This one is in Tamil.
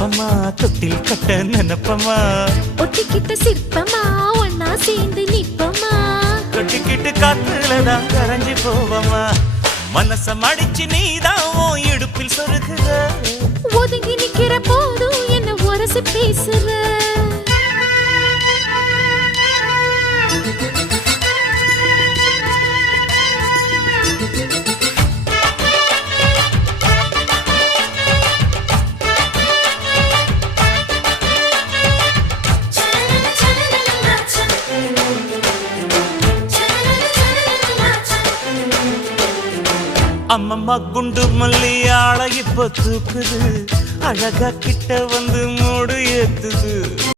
சிற்பமா தொட்டில் கட்ட நினைப்பமா ஒட்டிக்கிட்ட சிற்பமா ஒன்னா சேர்ந்து நிப்பமா கொட்டிக்கிட்டு காத்துலதான் கரைஞ்சி போவமா மனச மடிச்சு நீதான் உன் இடுப்பில் சொருகுற ஒதுங்கி நிக்கிற போதும் என்ன உரசி பேசுற அம்மம்மா குண்டு மல்லி ஆள இப்ப தூக்குது அழகா கிட்ட வந்து மூடு ஏத்துது